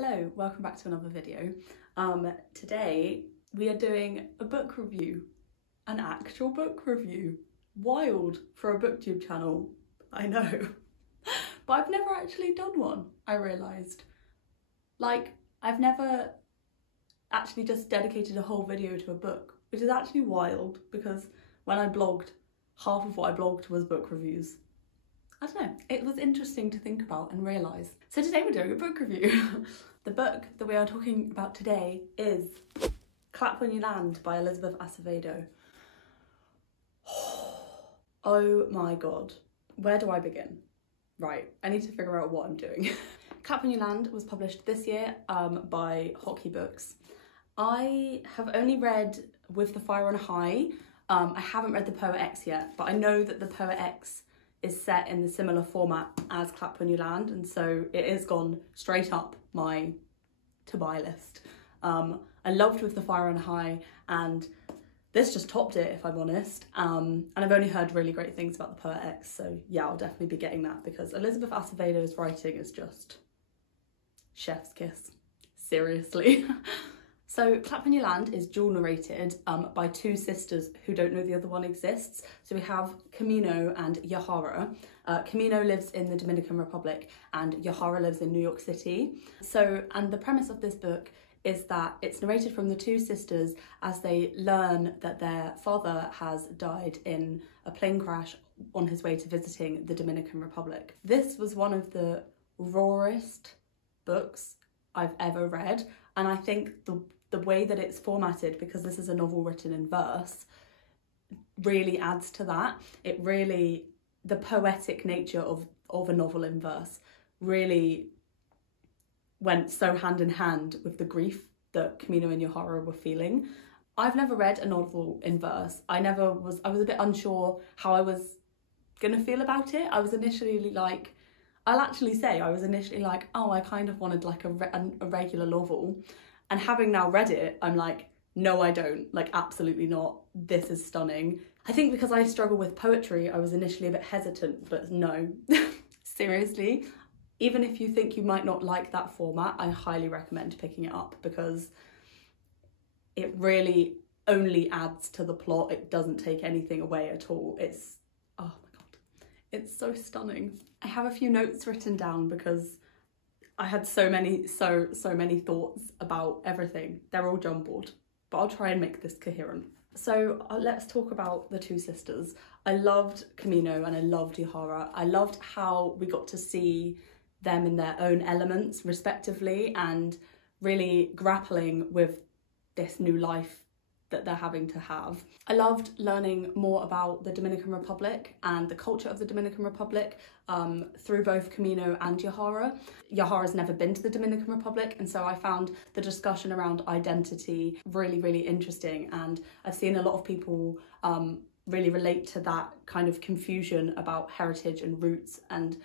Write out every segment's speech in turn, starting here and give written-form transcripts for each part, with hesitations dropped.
Hello, welcome back to another video. Today we are doing a book review, an actual book review. Wild for a booktube channel, I know. But I've never actually done one, I realised. Like, I've never actually just dedicated a whole video to a book, which is actually wild because when I blogged, half of what I blogged was book reviews. I don't know, it was interesting to think about and realise. So today we're doing a book review. The book that we are talking about today is Clap When You Land by Elizabeth Acevedo. Oh my god, where do I begin? Right, I need to figure out what I'm doing. Clap When You Land was published this year by Hockey Books. I have only read With the Fire on High. I haven't read The Poet X yet, but I know that The Poet X is set in the similar format as Clap When You Land, and so it is gone straight up my to-buy list. I loved With the Fire on High, and this just topped it, if I'm honest. And I've only heard really great things about The Poet X, so yeah, I'll definitely be getting that because Elizabeth Acevedo's writing is just chef's kiss, seriously. So Clap When You Land is dual narrated by two sisters who don't know the other one exists. So we have Camino and Yahara. Camino lives in the Dominican Republic and Yahara lives in New York City. And the premise of this book is that it's narrated from the two sisters as they learn that their father has died in a plane crash on his way to visiting the Dominican Republic. This was one of the rawest books I've ever read, and I think the way that it's formatted, because this is a novel written in verse, really adds to that. It really, the poetic nature of a novel in verse really went so hand in hand with the grief that Camino and Yahara were feeling. I've never read a novel in verse. I was a bit unsure how I was gonna feel about it. I was initially like, oh, I kind of wanted like a regular novel. And having now read it, I'm like, no, I don't. Like, absolutely not. This is stunning. I think because I struggle with poetry, I was initially a bit hesitant, but no. Seriously, even if you think you might not like that format, I highly recommend picking it up because it really only adds to the plot. It doesn't take anything away at all. It's, oh my God, it's so stunning. I have a few notes written down because I had so many thoughts about everything. They're all jumbled, but I'll try and make this coherent. So let's talk about the two sisters. I loved Camino and I loved Yahara. I loved how we got to see them in their own elements respectively and really grappling with this new life that they're having to have. I loved learning more about the Dominican Republic and the culture of the Dominican Republic through both Camino and Yahara. Yahara's never been to the Dominican Republic, and so I found the discussion around identity really, really interesting, and I've seen a lot of people really relate to that kind of confusion about heritage and roots and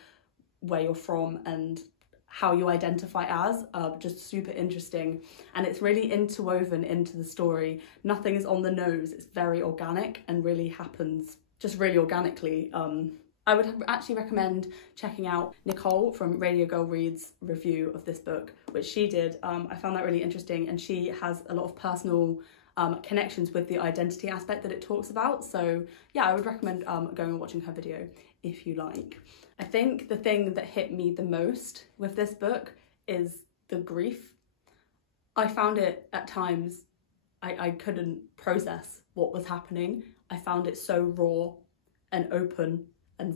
where you're from and how you identify as, just super interesting, and it's really interwoven into the story. Nothing is on the nose, it's very organic and really happens just really organically. I would actually recommend checking out Nicole from Radio Girl Reads review of this book, which she did. I found that really interesting, and she has a lot of personal connections with the identity aspect that it talks about. So yeah, I would recommend going and watching her video if you like. I think the thing that hit me the most with this book is the grief. I found it at times, I couldn't process what was happening. I found it so raw and open and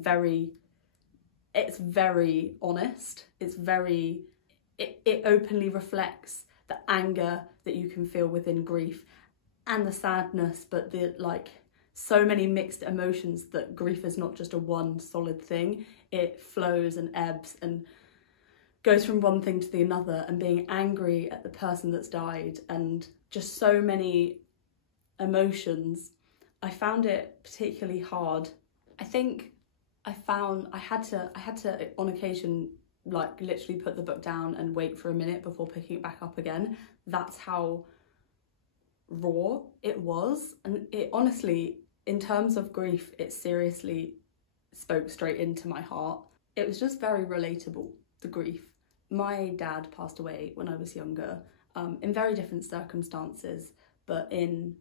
it's very honest. It openly reflects the anger that you can feel within grief and the sadness, but so many mixed emotions that grief is not just a one solid thing. It flows and ebbs and goes from one thing to the another, and being angry at the person that's died and just so many emotions. I found it particularly hard. I think I had to on occasion like literally put the book down and wait for a minute before picking it back up again. That's how raw it was, and it honestly, in terms of grief, it seriously spoke straight into my heart. It was just very relatable, the grief. my dad passed away when I was younger, in very different circumstances, but in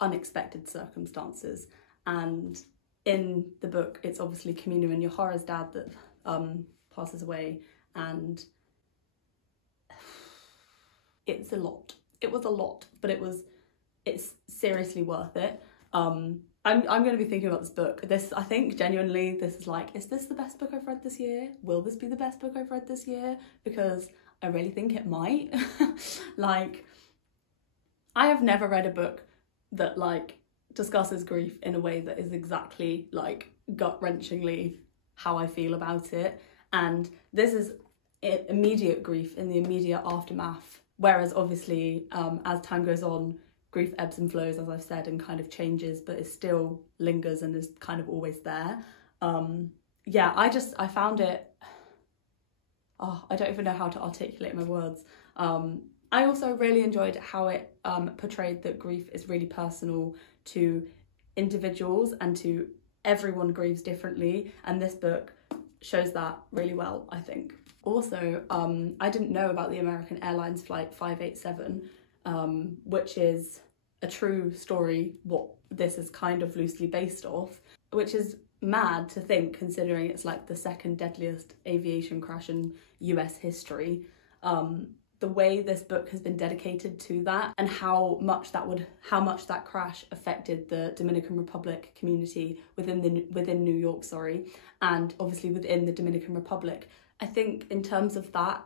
unexpected circumstances. And in the book, it's obviously Camino and Yohara's dad that passes away, and it's a lot. It was a lot, but it's seriously worth it. I'm going to be thinking about this book. I think genuinely this is like, is this the best book I've read this year? Will this be the best book I've read this year? Because I really think it might. Like, I have never read a book that like discusses grief in a way that is exactly like gut-wrenchingly how I feel about it. And this is immediate grief in the immediate aftermath. Whereas obviously, as time goes on, grief ebbs and flows, as I've said, and kind of changes, but it still lingers and is kind of always there. Yeah, I found it, I don't even know how to articulate my words. I also really enjoyed how it portrayed that grief is really personal to individuals and to everyone grieves differently, and this book shows that really well, I think. Also, I didn't know about the American Airlines flight 587, which is a true story, what this is kind of loosely based off, which is mad to think considering it's like the second deadliest aviation crash in US history. The way this book has been dedicated to that, and how much that crash affected the Dominican Republic community within New York, and obviously within the Dominican Republic. I think in terms of that,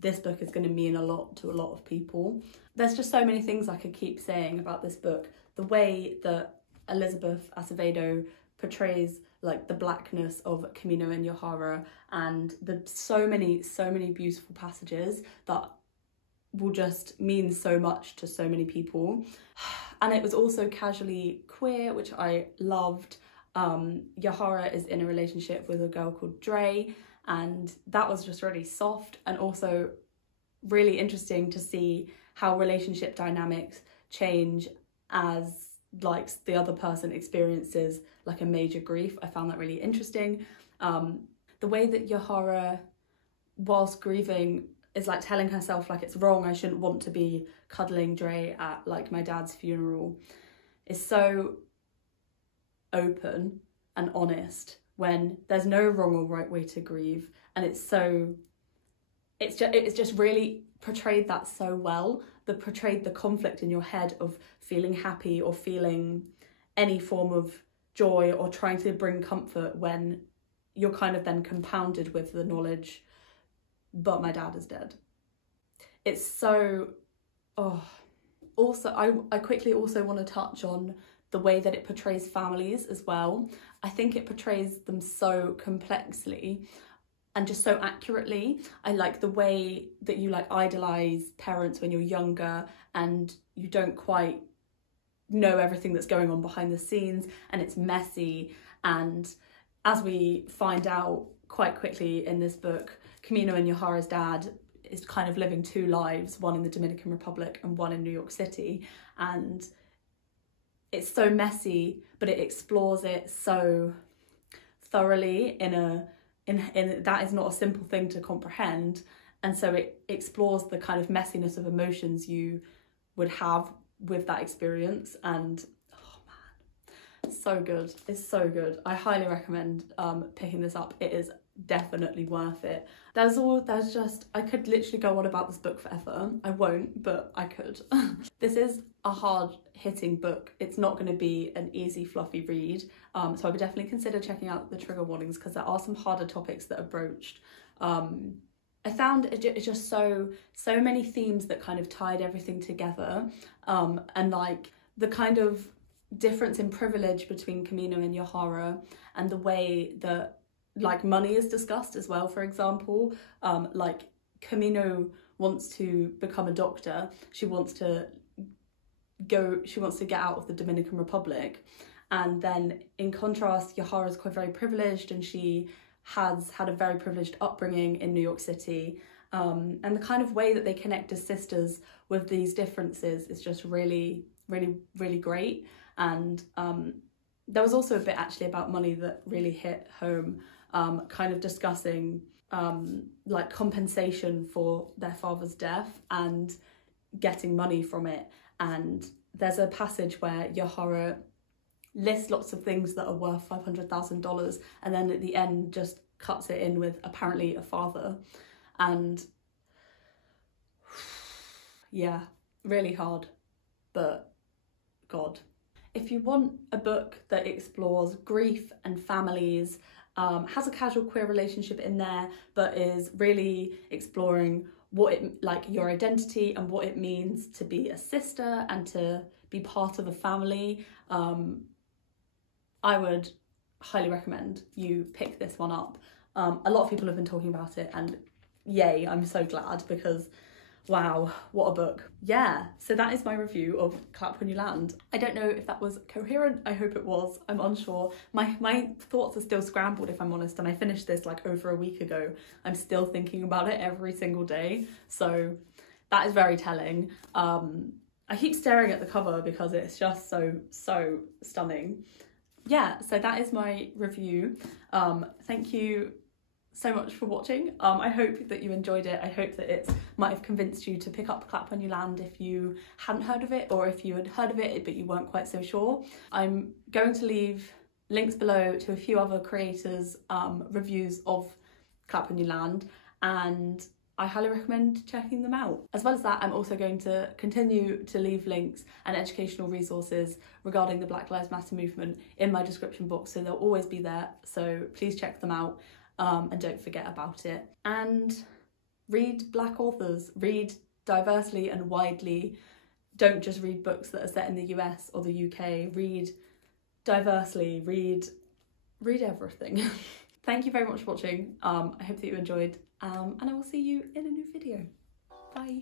this book is going to mean a lot to a lot of people. There's just so many things I could keep saying about this book. The way that Elizabeth Acevedo portrays like the blackness of Camino and Yohara, and the so many beautiful passages that will just mean so much to so many people. And it was also casually queer, which I loved. Yohara is in a relationship with a girl called Dre, and that was just really soft and also really interesting to see how relationship dynamics change as like the other person experiences like a major grief. I found that really interesting. The way that Yohara, whilst grieving, is like telling herself like it's wrong, I shouldn't want to be cuddling Dre at like my dad's funeral, is so open and honest when there's no wrong or right way to grieve. And it's just really portrayed that so well, that portrayed the conflict in your head of feeling happy or feeling any form of joy or trying to bring comfort when you're kind of then compounded with the knowledge, but my dad is dead. It's so, Also, I quickly also want to touch on the way that it portrays families as well. I think it portrays them so complexly and just so accurately. I like the way that you like idolize parents when you're younger and you don't quite know everything that's going on behind the scenes, and it's messy. And as we find out quite quickly in this book, Camino and Yohara's dad is kind of living two lives, one in the Dominican Republic and one in New York City. And it's so messy, but it explores it so thoroughly in that is not a simple thing to comprehend. And so it explores the kind of messiness of emotions you would have with that experience. And oh man, it's so good. It's so good. I highly recommend picking this up. It is definitely worth it. I could literally go on about this book forever. I won't, but I could. This is a hard hitting book. It's not going to be an easy fluffy read, so I would definitely consider checking out the trigger warnings, because there are some harder topics that are broached. I found it just so many themes that kind of tied everything together, and like the kind of difference in privilege between Camino and Yohara, and the way that like money is discussed as well. For example, like Camino wants to become a doctor. She wants to get out of the Dominican Republic, and then in contrast, Yohara is quite very privileged, and she has had a very privileged upbringing in New York City, and the kind of way that they connect as sisters with these differences is just really great. And there was also a bit actually about money that really hit home, kind of discussing like compensation for their father's death and getting money from it. And there's a passage where Yahara lists lots of things that are worth $500,000 and then at the end just cuts it in with apparently a father. And yeah, really hard, but God. If you want a book that explores grief and families, has a casual queer relationship in there, but is really exploring what it, like your identity and what it means to be a sister and to be part of a family, I would highly recommend you pick this one up. A lot of people have been talking about it and yay, I'm so glad, because wow, what a book. Yeah, so that is my review of Clap When You Land. I don't know if that was coherent, I hope it was, I'm unsure. My thoughts are still scrambled, if I'm honest, and I finished this like over a week ago. I'm still thinking about it every single day, so that is very telling. I keep staring at the cover because it's just so stunning. Yeah, so that is my review. Thank you so much for watching. I hope that you enjoyed it. I hope that it might have convinced you to pick up Clap When You Land if you hadn't heard of it, or if you had heard of it but you weren't quite so sure. I'm going to leave links below to a few other creators' reviews of Clap When You Land, and I highly recommend checking them out. As well as that, I'm also going to continue to leave links and educational resources regarding the Black Lives Matter movement in my description box, so they'll always be there, so please check them out. And don't forget about it. And read Black authors, read diversely and widely. Don't just read books that are set in the US or the UK. Read diversely, read everything. Thank you very much for watching. I hope that you enjoyed, and I will see you in a new video. Bye.